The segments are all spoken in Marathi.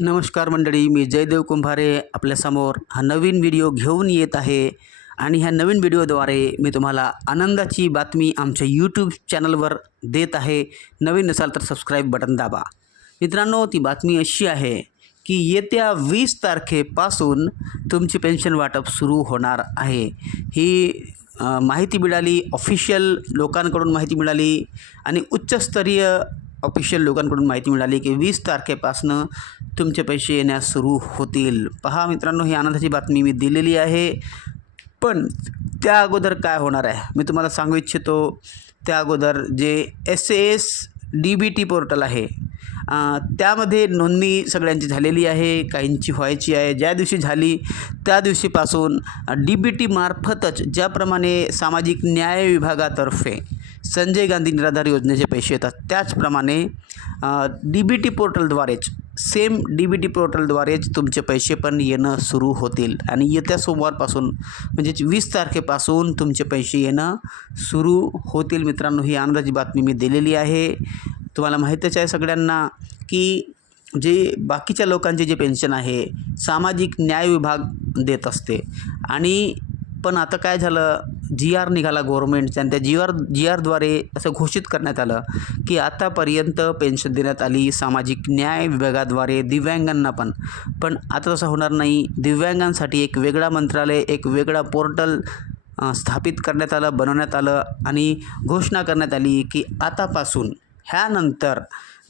नमस्कार मंडळी, मी जयदेव कुंभारे आपल्यासमोर हा नवीन व्हिडिओ घेऊन येत आहे. आणि ह्या नवीन व्हिडिओद्वारे मी तुम्हाला आनंदाची बातमी आमच्या यूट्यूब चॅनलवर देत आहे. नवीन नसाल तर सबस्क्राईब बटन दाबा. मित्रांनो, ती बातमी अशी आहे की येत्या 20 तारखेपासून तुमची पेन्शन वाटप सुरू होणार आहे. ही माहिती मिळाली, ऑफिशियल लोकांकडून माहिती मिळाली आणि उच्चस्तरीय ऑफिशियल लोकांकडून माहिती मिळाली की 20 तारखेपासून तुमचे पैसे येण्यास सुरू होतील. पहा मित्रांनो, ही आनंदाची बातमी मी दिलेली आहे. पण त्या अगोदर काय होणार आहे मी तुम्हाला सांगू इच्छितो. त्या अगोदर जे SSDBT पोर्टल आहे त्यामध्ये नोंदणी सगळ्यांची झालेली आहे, काहींची व्हायची आहे. ज्या दिवशी झाली त्या दिवशीपासून DBT मार्फतच ज्याप्रमाणे सामाजिक न्याय विभागातर्फे संजय गांधी निराधार योजनेचे पैसे येतात त्याचप्रमाणे DBT पोर्टलद्वारेच DBT पोर्टलद्वारेच तुमचे पैसे पण येणं सुरू होतील. आणि येत्या सोमवारपासून म्हणजेच 20 तारखेपासून तुमचे पैसे येणं सुरू होतील. मित्रांनो, ही आनंदाची बातमी मी दिलेली आहे. तुम्हाला माहीतच आहे सगळ्यांना की जे बाकीच्या लोकांचे जे पेन्शन आहे सामाजिक न्याय विभाग देत असते. आणि पण आता काय झालं, GR निघाला गव्हर्नमेंटचा आणि त्या GRद्वारे असं घोषित करण्यात आलं की आतापर्यंत पेन्शन देण्यात आली सामाजिक न्याय विभागाद्वारे दिव्यांगांना पण आता तसं होणार नाही. दिव्यांगांसाठी एक वेगळा मंत्रालय, एक वेगळा पोर्टल स्थापित करण्यात आलं, बनवण्यात आलं आणि घोषणा करण्यात आली की आतापासून ह्यानंतर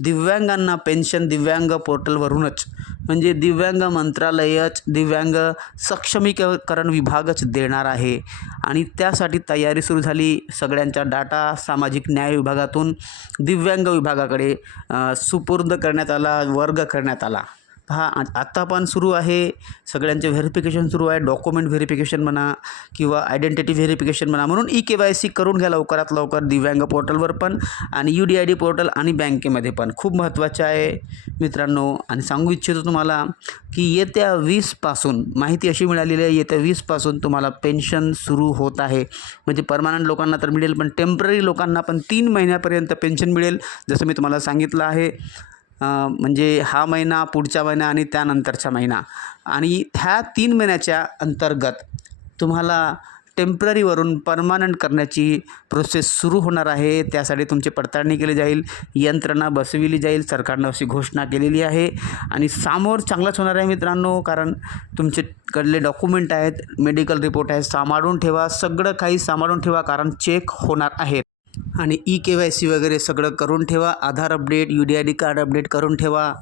दिव्यांगांना पेन्शन दिव्यांग पोर्टलवरूनच म्हणजे दिव्यांग मंत्रालयच दिव्यांग सक्षमीकरण विभागच देणार आहे. आणि त्यासाठी तयारी सुरू झाली. सगळ्यांचा डाटा सामाजिक न्याय विभागातून दिव्यांग विभागाकडे सुपूर्द करण्यात आला, वर्ग करण्यात आला. पहा, आत्ता पण सुरू आहे. सगळ्यांचे व्हेरिफिकेशन सुरू आहे. डॉक्युमेंट व्हेरिफिकेशन म्हणा किंवा आयडेंटिटी व्हेरिफिकेशन म्हणा. म्हणून EKYC करून घ्या लवकरात लवकर दिव्यांग पोर्टलवर पण आणि UDID पोर्टल आणि बँकेमध्ये पण. खूप महत्त्वाचे आहे मित्रांनो. आणि सांगू इच्छितो तुम्हाला की येत्या 20पासून माहिती अशी मिळालेली आहे, येत्या 20पासून तुम्हाला पेन्शन सुरू होत आहे. म्हणजे परमनंट लोकांना तर मिळेल, पण टेम्पररी लोकांना पण 3 महिन्यापर्यंत पेन्शन मिळेल, जसं मी तुम्हाला सांगितलं आहे. म्हणजे हा महिना, पुढचा महिना आणि त्यानंतरचा महिना. आणि ह्या 3 महिन्याच्या अंतर्गत तुम्हाला टेम्पररीवरून परमनंट करण्याची प्रोसेस सुरू होणार आहे. त्यासाठी तुमची पडताळणी केली जाईल, यंत्रणा बसविली जाईल. सरकारनं अशी घोषणा केलेली आहे आणि सामोर चांगलंच होणार आहे मित्रांनो. कारण तुमच्याकडले डॉक्युमेंट आहेत, मेडिकल रिपोर्ट आहे, सांभाळून ठेवा. सगळं काही सांभाळून ठेवा कारण चेक होणार आहेत. आणि EKYC वगैरे सगळं करून ठेवा. आधार अपडेट, UDID कार्ड अपडेट करून ठेवा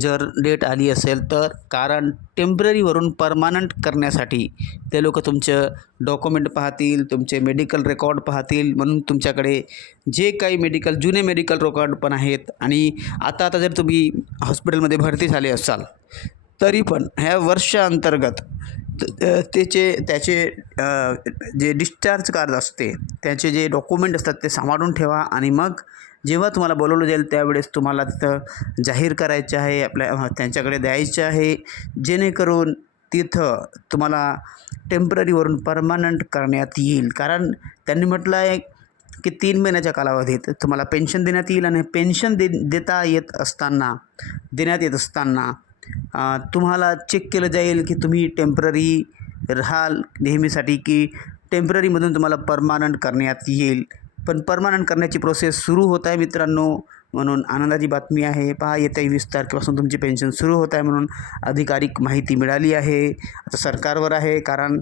जर डेट आली असेल तर. कारण टेम्पररीवरून परमनंट करण्यासाठी ते लोक तुमचं डॉक्युमेंट पाहतील, तुमचे मेडिकल रेकॉर्ड पाहतील. म्हणून तुमच्याकडे जे काही जुने मेडिकल रेकॉर्ड पण आहेत. आणि आता जर तुम्ही हॉस्पिटलमध्ये भरती झाले असाल तरी पण ह्या वर्षाअंतर्गत त्याचे जे डिस्चार्ज कार्ड असते त्याचे जे डॉक्युमेंट असतात ते सांभाळून ठेवा. आणि मग जेव्हा तुम्हाला बोलवलं जाईल त्यावेळेस तुम्हाला तिथं जाहीर करायचे आहे, त्यांच्याकडे द्यायचे आहे, जेणेकरून तिथं तुम्हाला टेम्पररीवरून परमनंट करण्यात येईल. कारण त्यांनी म्हटलं आहे की 3 महिन्याच्या कालावधीत तुम्हाला पेन्शन देण्यात येईल. आणि पेन्शन देण्यात येत असताना तुम्हाला चेक केलं जाईल की तुम्ही टेम्पररी राहाल नेहमीसाठी की टेम्पररीमधून तुम्हाला परमनंट करण्यात येईल. पण परमनंट करण्याची प्रोसेस सुरू होत आहे मित्रांनो. म्हणून आनंदाची बातमी आहे. पहा, येत्या 20 तारखेपासून तुमची पेन्शन सुरू होत आहे म्हणून अधिकारिक माहिती मिळाली आहे. आता सरकारवर आहे, कारण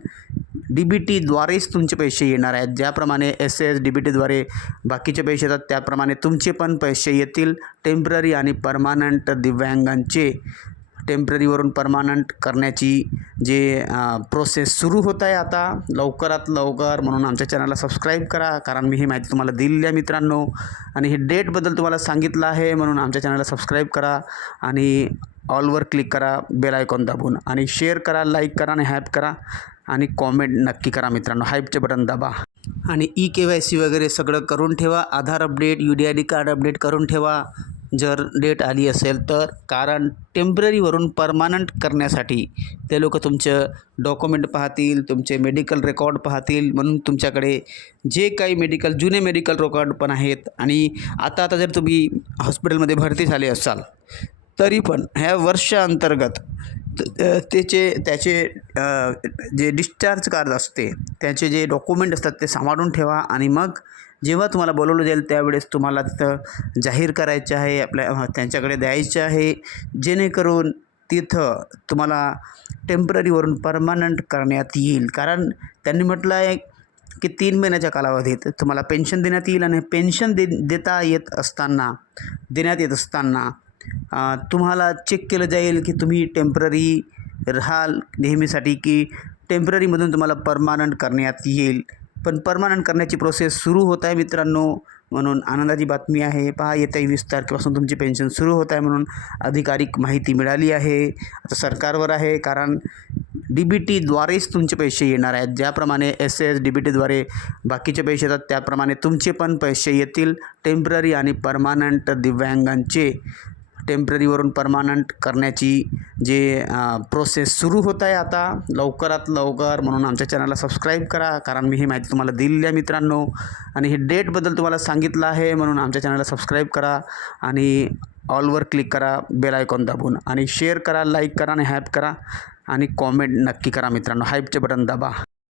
DBTद्वारेच तुमचे पैसे येणार आहेत. ज्याप्रमाणे SSDBTद्वारे बाकीचे पैसे येतात त्याप्रमाणे तुमचे पण पैसे येतील. टेम्पररी आणि परमनंट दिव्यांगांचे टेम्पररीवरून परमनंट करण्याची जे प्रोसेस सुरू होत आहे आता लवकरात लवकर. म्हणून आमच्या चॅनलला सबस्क्राईब करा, कारण मी ही माहिती तुम्हाला दिलेली आहे मित्रांनो. आणि हे डेटबद्दल तुम्हाला सांगितलं आहे म्हणून आमच्या चॅनलला सबस्क्राईब करा आणि ऑलवर क्लिक करा बेल आयकॉन दाबून. आणि शेअर करा, लाईक करा आणि हाईप करा आणि कॉमेंट नक्की करा मित्रांनो. हाईपचे बटन दाबा. आणि EKYC वगैरे सगळं करून ठेवा. आधार अपडेट, UDID कार्ड अपडेट करून ठेवा जर डेट आली असेल तर. कारण टेम्पररीवरून परमनंट करण्यासाठी ते लोक तुमचं डॉक्युमेंट पाहतील, तुमचे मेडिकल रेकॉर्ड पाहतील. म्हणून तुमच्याकडे जे काही जुने मेडिकल रेकॉर्ड पण आहेत. आणि आता जर तुम्ही हॉस्पिटलमध्ये भरती झाले असाल तरी पण ह्या वर्षाअंतर्गत त्याचे जे डिस्चार्ज कार्ड असते त्याचे जे डॉक्युमेंट असतात ते सांभाळून ठेवा आणि मग जेव्हा तुम्हाला बोलवलं जाईल त्यावेळेस तुम्हाला तिथं जाहीर करायचे आहे, त्यांच्याकडे द्यायचे आहे, जेणेकरून तिथं तुम्हाला टेम्पररीवरून परमनंट करण्यात येईल. कारण त्यांनी म्हटलं आहे की 3 महिन्याच्या कालावधीत तुम्हाला पेन्शन देण्यात येईल आणि पेन्शन देण्यात येत असताना तुम्हाला चेक केलं जाईल की तुम्ही टेम्पररी राहाल नेहमीसाठी की टेम्पररीमधून तुम्हाला परमनंट करण्यात येईल. पण परमनंट करण्याची प्रोसेस सुरू होत आहे मित्रांनो, म्हणून आनंदाची बातमी आहे. पहा, येत्या 20 तारखेपासून तुमची पेन्शन सुरू होत आहे म्हणून अधिकारिक माहिती मिळाली आहे. आता सरकारवर आहे, कारण DBTद्वारेच तुमचे पैसे येणार आहेत. ज्याप्रमाणे SS DBTद्वारे बाकीचे पैसे येतात त्याप्रमाणे तुमचे पण पैसे येतील. टेम्पररी आणि परमनंट दिव्यांगांचे टेम्पररीवरून परमनंट करण्याची जे प्रोसेस सुरू होत आहे आता लवकरात लवकर. म्हणून आमच्या चॅनलला सबस्क्राईब करा, कारण मी ही माहिती तुम्हाला दिलेली आहे मित्रांनो. आणि हे डेटबद्दल तुम्हाला सांगितलं आहे, म्हणून आमच्या चॅनलला सबस्क्राईब करा आणि ऑलवर क्लिक करा बेल आयकॉन दाबून, आणि शेअर करा, लाईक करा आणि हॅप करा आणि कॉमेंट नक्की करा मित्रांनो. हाईपचे बटन दाबा.